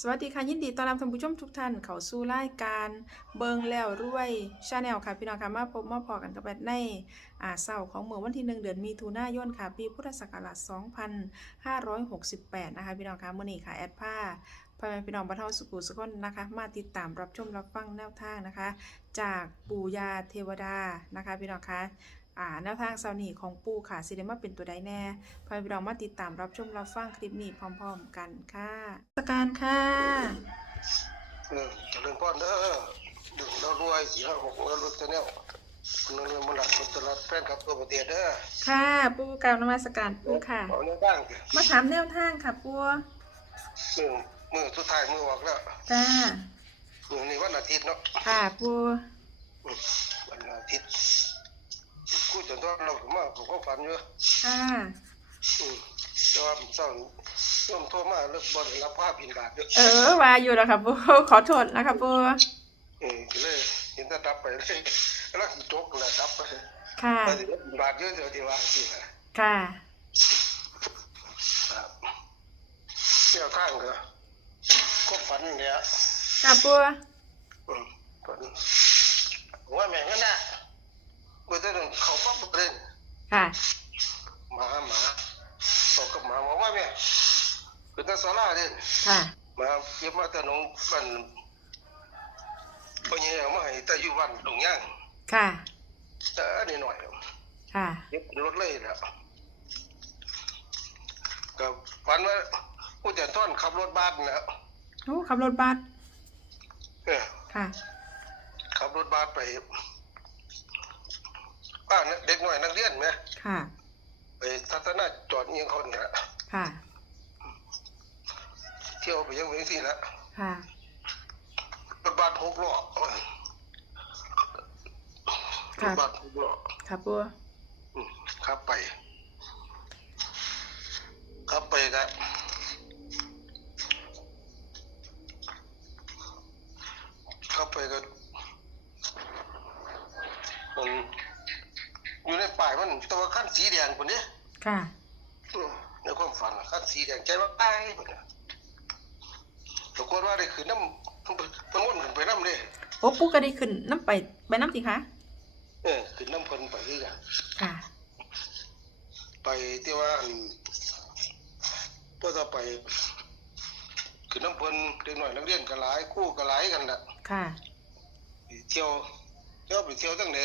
สวัสดีค่ะ ยินดีต้อนรับท่านผู้ชมทุกท่านเข้าสู่รายการเบิงแล้วรวยชาแนลค่ะ พี่น้องค่ะมาพบมาพอกันกับแบทในอ่าเสาของเมื่อวันที่1เดือนมีถุนายนค่ะ ปีพุทธศักราช 2568 นะคะ พี่น้องค่ะมื้อนี้ค่ะ แอดผ้าพ่อแม่พี่น้องบรรเทาสุขุสุขนนะคะ มาติดตามรับชมรับฟังแนวทางนะคะ จากปู่ยาเทวดานะคะ พี่น้องค่ะ อ่าแนวทางเสาร์นี้ของปู่ค่ะสิได้มาเป็นตัวใดแน่พาพี่น้องมาติดตามรับชมรับฟังคลิปนี้พร้อมๆกันค่ะสการค่ะเออเจริญพรเด้อดึงเรารวยสี่ห้าหกแล้วรถจะเนี่ยคุณเรื่องมันหลักมันตลาดแฟนคลับตัวประเทศเด้อค่ะปูกล่าวนมัสการปูค่ะเอาเนี่ยบ้างสิมาถามแนวทางค่ะปูมือมือสุดท้ายมือออกแล้วจ้ามือนี้วันอาทิตย์เนาะค่ะปูอืมวันอาทิตย์ กูจนตอนเราก็มาผมก็ฝันอยู่ค่ะอืมแต่ว่าเศร้าย่อมโทรมาแล้วบ่ได้รับภาพบินบาทเด้อเออว่าอยู่แล้วค่ะปูขอโทษนะคะปูเออก็เลยเห็นแต่ดับไปเลยแล้วก็จกแล้วดับไปค่ะแต่สิบินบาทเยอะเดี๋ยวที่ว่าสินะค่ะครับเที่ยวข้างก็ก็ฝันเนี่ยค่ะปูอืมฝันว่าแม่งนั่นน่ะ กูจะต้องเขาปั๊บเลยค่ะ หมาหมาเขากับหมาบอกว่าแม่คือตาสาราเด่นค่ะมาเก็บมาแต่หนองบ้านพ่อใหญ่เอามาให้แต่อยู่บ้านดงย่างค่ะ แต่อันนี้หน่อยค่ะ เก็บขึ้นรถเลยแหละก็ฝันว่าผู้จัดท่อนขับรถบ้านนะโอ้ขับรถบัสเออค่ะ ขับรถบัสไป บ้านเด็กหน่อยนักเรียนไหมค่ะไปทัศนะจอดเงียงคนนะค่ะเที่ยวไปยังเวทีละค่ะรถบัสหกล้อรค่ะถบัสหกล้อค่ะปูอืมขับไปขับไปกันขับไปกันมันอยู่ในป่ายมันตัว ขั้นสีแดงคนนี้ค่ะอืมในความฝันน่ะขั้นสีแดงใจว่าตายหมดน่ะปรากฏว่าได้คือน้ำมันวนขึ้นไปน้ำเลยโอ้ปูก็ได้ขึ้นน้ำไปไปน้ำสิคะเออขึ้นน้ำเพลินไปที่กันค่ะ ไปที่ว่าอันก็จะไปขึ้นน้ำเพลินเด็กหน่อยนักเรียนกันหลายคู่กันหลายกันน่ะค่ะไปเที่ยวเที่ยวไปเที่ยวตั้งแต่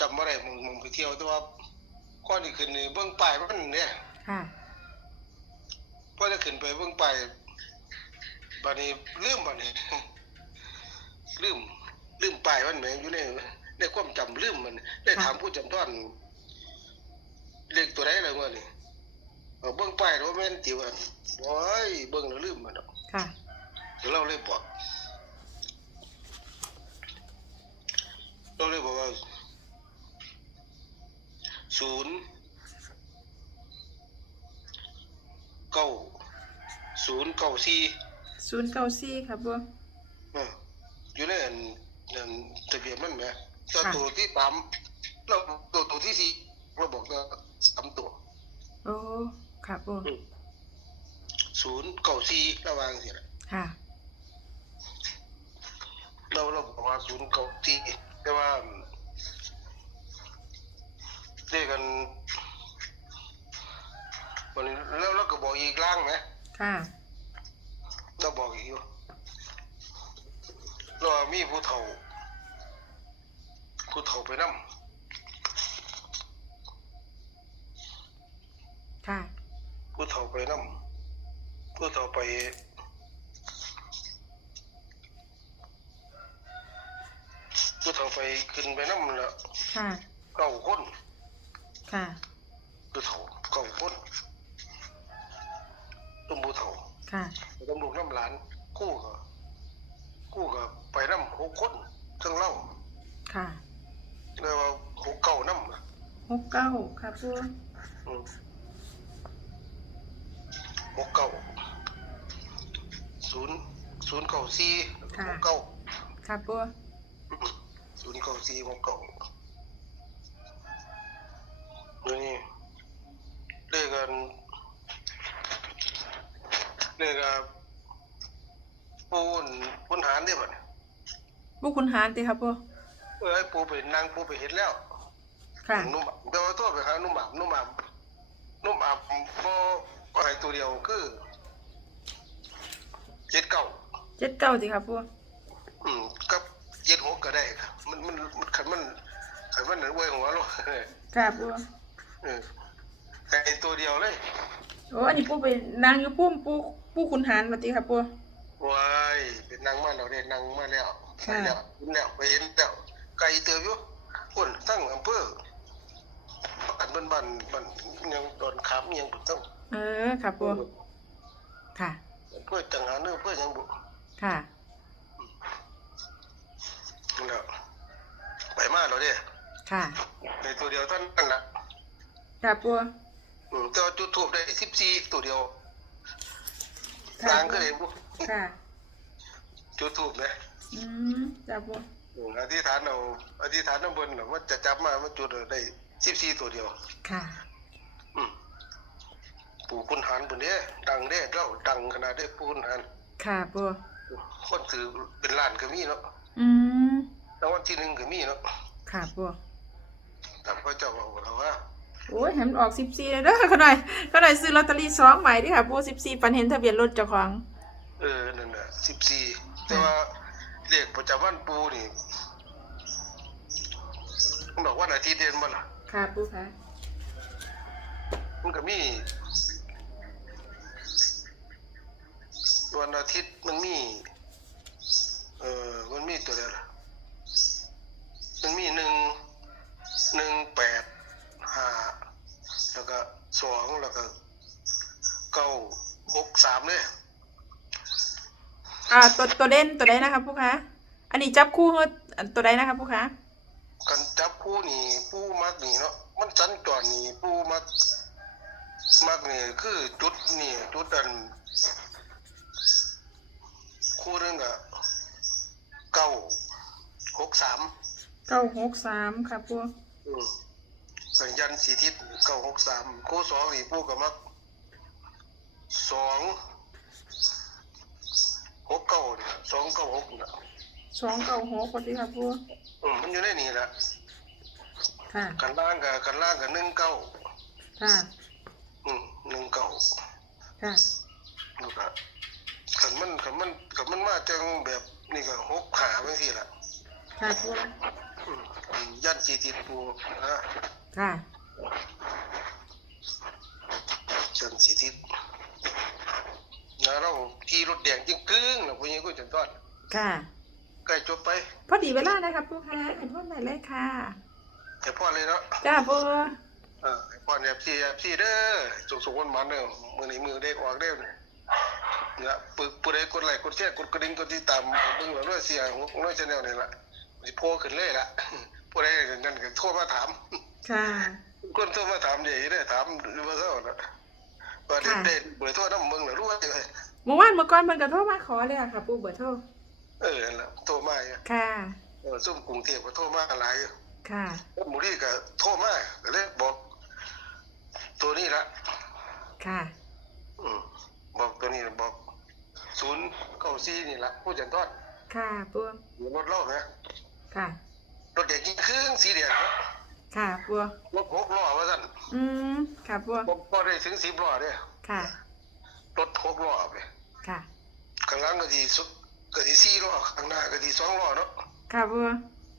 จำไม่ได้มึงมึงไปเที่ยวแต่ว่าก้อนที่ขึ้นนี่เบื้องปลายมันเนี่ยค่ะพอจะขึ้นไปเบื้องไปบัดนี้ลืมบัดนี้ลืมลืมป้ายมันแหมอยู่ในในความจำลืมมัน ได้ถามผู้จำต้อนเลขตัวไหนอะไรเมื่อนี่เอาเบื้องป้ายว่าแม่นติวันโอ้ยเบื้องแล้วลืมมันดอกค่ะเราเลยบอกเราเลยบอกว่า ศูนย์เก้าศูนย์เก้าสี่ศูนย์เก้าสี่ค่ะปูอ่าอยู่ในอันอันทะเบียนมันไหมตัวค่ะตัวที่สามเราตัวตัวที่สี่เราบอกว่าสามตัวโอ้ค่ะปูศูนย์เก้าสี่ระหวางสิละค่ะ เราเราบอกว่าศูนย์เก้าสี่แต่ว่าเรียกกันวันนี้แล้วเราก็บอกอีกล่างไหม ค่ะเราบอกอีกอยู่เราว่ามีผู้เฒ่า ผู้เฒ่าไปนั่ค่ะ ผู้เฒ่าไปนั่ผู้เฒ่าไปผู้เฒ่าไปขึ้นไปนั่ละค่ะ เก้าคน ค่ะ ผู้เฒ่าเก้าคน ต้มผู้เฒ่าค่ะต้มลูกน้ำหลานคู่ก็คู่ก็ไปน้ำหกคนทั้งเล่าค่ะเรียกว่าหกเก้าน้ำน่ะหกเก้าค่ะปูอืมหกเก้าศูนย์ศูนย์เก้าสี่หกเก้าค่ะปูศูนย์เก้าสี่หกเก้านี่เลขกันเลขกัน ปูนพุนหารนี่บัด ปูคุณหารติครับปูเออให้ปูไปนั่งปูไปเห็นแล้วค่ะ นุ่มอะแต่ว่าโทษไปหานุ่มอาบนุ่มอาบนุ่มอาบบ่ก็ให้ตัวเดียวคือเจ็ดเก้าเจ็ดเก้าติครับปูอืมกับเจ็ดหกก็ได้ครับมันมันมันขันมันขันมันอวยหัวลงค่ะปูเออให้ตัวเดียวเลยโอ้อันนี้ปูไปนางอยู่พุ่มปูปูคุณหารมาติครับปูว้ายเป็นนางมาแล้วเด้นางมาแล้ว ค่ะไปแล้วเห็นแล้วไปเห็นแล้วไกลเติบอยู่คนทั้งอำเภออันบ้านบ้านบ้านยังตอนขามยังบุต้องเออครับปูค่ะเพื่อจังหาเนื้อเพื่อยังบุค่ะแล้วไปมาแล้วเด้ค่ะ ในตัวเดียวเท่านั้นล่ะครับปูอืมแต่ว่าจุดทูบได้สิบสี่ตัวเดียวค่ะต่างก็เห็นบุค่ะจุดทูบนะ อืมจ้าปูอืมอธิษฐานเอาอธิษฐานน้ำบนน่ะมันจะจับมามันจุดได้สิบสี่ตัวเดียว ค่ะ อืมปู่คุณหารปุ่นเด้ดังเด้เล่าดังขนาดได้ปู่คุณหารค่ะปูคนถือเป็นล้านก็มีเนาะอืมรางวัลที่หนึ่งก็มีเนาะค่ะปูแต่พระเจ้าบอกเราว่าโอ้ยเห็นออกสิบสี่เลยเด้อเขาหน่อยเขาหน่อยซื้อลอตเตอรี่สองใหม่ดิค่ะปูสิบสี่ปันเห็นทะเบียนรถเจ้าของ เออนั่นน่ะสิบสี่แต่ว่า เลขประจำวันปูนี่มันบอกว่าอาทิตย์เดือนบ่ล่ะค่ะปูค่ะมันก็มีวันอาทิตย์มันมีเอ่อมันมีตัวเดียวล่ะมันมีหนึ่งหนึ่งแปดห้าแล้วก็สองแล้วก็เก้าหกสามเนี่ย อ่า ตัวตัวเด่นตัวใดนะคะปูคะอันนี้จับคู่เฮ็ดอันตัวใดนะคะปูคะกันจับผู้นี่ผู้มักนี่เนาะมันสัญจรนี่ผู้มักมักนี่คือจุดนี่จุดอันคู่หนึงอะเก้าหกสามเก้าหกสามค่ะปูอืมกันยันสีทิศเก้าหกสามคู่สองนี่ผู้กับมักสอง หกเก้าเนี่ยสองเก้าหกนะสองเก้าหกพอดีค่ะปูอืมมันอยู่ในนี่แหละค่ะ กันล่างกับกันล่างกับหนึ่งเก้าค่ะ อืมหนึ่งเก้าค่ะ แล้วก็ขันมันขันมันขันมันมาจังแบบนี่ก็หกขาไม่สิละค่ะปูอืมอันยันสีติดปูนะค่ะยันสีติดนะ เราขี่รถแดงจริงกึ้งนะพวกนี้ก็จะทอดค่ะใกล้จบไปพอดีเวลานะคะปูค่ะเห็นพ่อไหนเลยค่ะให้พ่อเลยเนาะจ้าปูเออให้พ่อเนี่ยพี่พี่เด้อสุขสุขวันมันเด้อมือนี้มือได้ออกเด้อเนี่ยเนี่ยปึกผู้ใดกดไลค์กดแชร์กดกระดิ่งกดติดตามเบิ่งแล้วด้วยเสียหัวน้อยชาแนลนี่ล่ะสิโผล่ขึ้นเลยล่ะผู้ใดนั่นก็โทรมาถาม ค่ะคนโทรมาถามใหญ่ได้ถามดูว่าเท่าน่ะว่าได้ค่ะได้เบอร์โทรน้ำมึงน่ะรู้ว่าจังไง เมื่อวานเมื่อก่อนมันก็โทรมาขอเลยอะค่ะ ปูเบอร์โทรเออนั่นล่ะโทรมาอยู่ค่ะ เออซุ่มกรุงเทพก็โทรมาหลายอยู่ค่ะ แล้วหมู่นี่ก็โทรมาก็เลยบอก ตัวนี้ละค่ะ อืมบอกตัวนี้ล่ะบอกศูนย์เก้าสี่นี่ละผู้จัดทอดค่ะปูอยู่รถเล่าไหมค่ะ รถเด็กยิ่งครึ่งสีแดงเนอะค่ะปูรถหกล้อว่าสั่นอืมค่ะปูบ่บ่ได้ถึงสิบล้อเด้ ค่ะ รถหกล้อไปค่ะ ข้างหลังก็ดีสุดก็ดีสี่ล้อข้างหน้าก็ดีสองล้อเนาะค่ะปู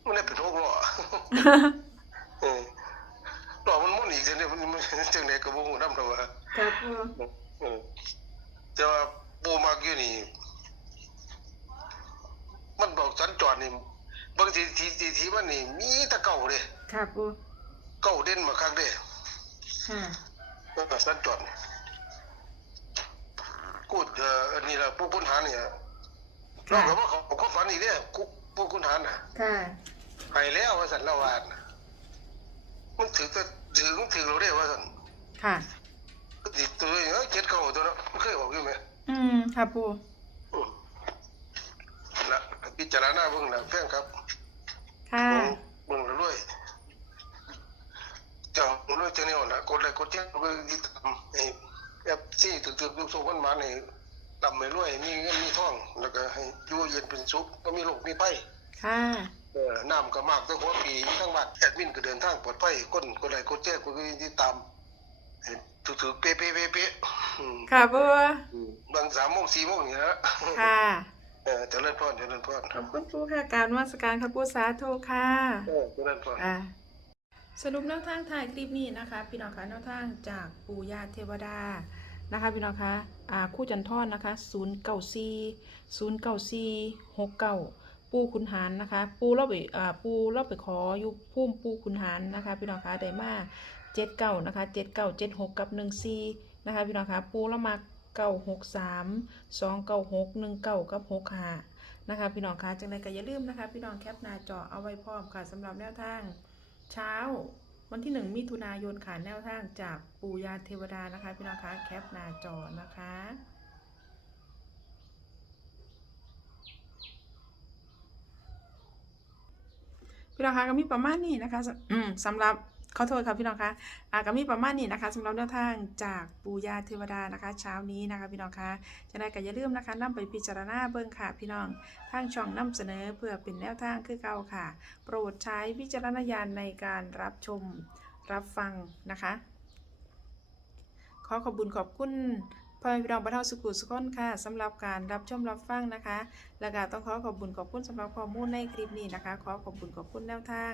มันได้เป็นหกล้อเออล้อมันหมุนอีกจังได๋มันมันจังได๋ก็บ่ฮู้นำดอกว่าค่ะปูเออแต่ว่าปูมักอยู่นี่มันบอกสัญจรนี่บางทีทีทีทีมันนี่มีแต่เก่าเด้ค่ะปูเก่าเด่นมาคักเด้ค่ะเออสัญจรนี่ กูดเอ่ออันนี้ล่ะผู้คุณหารเนี่ยเราค่ะก็ว่าเขาเขาฝันอีกเด้กูผู้คุณหารน่ะค่ะให้แล้วว่าสันละวาดมันถือก็ถือมันถือเราได้ว่าสันค่ะก็ติดตัวเนาะเจ็ดเก่าตัวเนาะมันเคยออกอยู่ไหมอืม ค่ะปูอืมละพิจารณาเบิ่งนะแฟนครับค่ะ เบิ่งแล้วด้วยเจ้าด้วยเจ้าเนี่ยนะกดไลค์กดแชร์ก็ติดตามไอ้ แอปที่ถึกๆทุกส่งกันมาในลำไม่รวยมีเงินมีทอง แล้วก็ให้อยู่เย็นเป็นสุขก็มีโรคมีภัยค่ะเออน้ำก็มากตั้งหัวปีทั้งวัดแอดมินก็เดินทางปลอดภัยคนคนใดคนแจ้งคนก็ติดตามให้ถูกๆเป๊ะๆเป๊ะๆอืมค่ะปูอืมบางสามโมงสี่โมงอย่างนี้นะค่ะเออเจริญพรเจริญพรขอบคุณปูค่ะการวัสการค่ะปูสาธุค่ะเออเจริญพรอ่า สรุปแนวทางถ่ายคลิปนี้นะคะ พี่น้องคะแนวทางจากปู่ย่าเทวดานะคะพี่น้องคะอ่าคู่จันทอนนะคะศูนย์เก้าสี่ศูนย์เก้าสี่หกเก้าปูขุนหารนะคะ ปูเราไปอ่าปูเราไปขออยู่พุ่มปูขุนหารนะคะ พี่น้องคะได้มาเจ็ดเก้านะคะเจ็ดเก้าเจ็ดหกกับหนึ่งสี่นะคะพี่น้องคะปูเรามาเก้าหกสามสองเก้าหกหนึ่งเก้ากับหกห้านะคะ พี่น้องคะจังไรก็อย่าลืมนะคะ พี่น้องแคปหน้าจอเอาไว้พร้อมค่ะสำหรับแนวทาง เช้าวันที่หนึ่งมิถุนายนค่ะแนวทางจากปู่ยาเทวดานะคะพี่น้องคะแคปหน้าจอนะคะพี่น้องคะก็มีประมาณนี้นะคะสอืมสำหรับ ขอโทษครับพี่น้องคะอ่าก็มีประมาณนี้นะคะสำหรับแนวทางจากปูยาเทวดานะคะ เช้านี้นะคะพี่น้องคะจะได้ก็อย่าลืมนะคะนำไปพิจารณาเบิ่งค่ะพี่น้องทางช่องนำเสนอเพื่อเป็นแนวทางคือเก่าค่ะ โปรดใช้วิจารณญาณในการรับชมรับฟังนะคะ ขอขอบคุญขอบคุณ พ่อแม่พี่น้องบรรเทาสุขุสุขคนค่ะสำหรับการรับชมรับฟังนะคะและก็ต้องขอขอบคุญขอบคุณสำหรับข้อมูลในคลิปนี้นะคะ ขอขอบคุญขอบคุณแนวทาง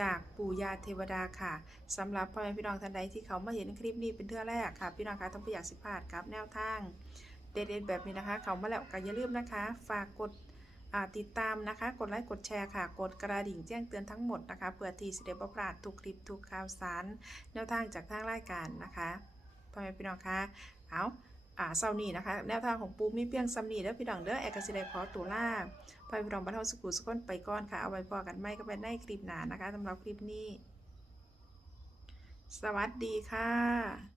จากปู่ยาเทวดาค่ะสำหรับพ่อแม่พี่น้องท่านใดที่เขามาเห็นคลิปนี้เป็นเทื่อแรกค่ะพี่น้องคะต้องประหยัดสิพลาดกับแนวทาง เด็ดๆแบบนี้นะคะ เขามาแล้วก็อย่าลืมนะคะ ฝากกดติดตามนะคะ กดไลค์กดแชร์ค่ะ กดกระดิ่งแจ้งเตือนทั้งหมดนะคะเพื่อที่จะได้บ่พลาดทุกคลิปทุกข่าวสาร แนวทางจากทางรายการนะคะพ่อแม่พี่น้องคะเอา อ่าเศร้านี่นะคะ แนวทางของปูมีเพียงซัมนีแล้วพี่น้องเด้อแอกสิได้ขอตัวลาพ่าพี่ดองบรรเทาสุขุสุขนไปก่อนค่ะ เอาไว้พอกันไม่ก็ไปในคลิปหนานะคะสำหรับคลิปนี้ สวัสดีค่ะ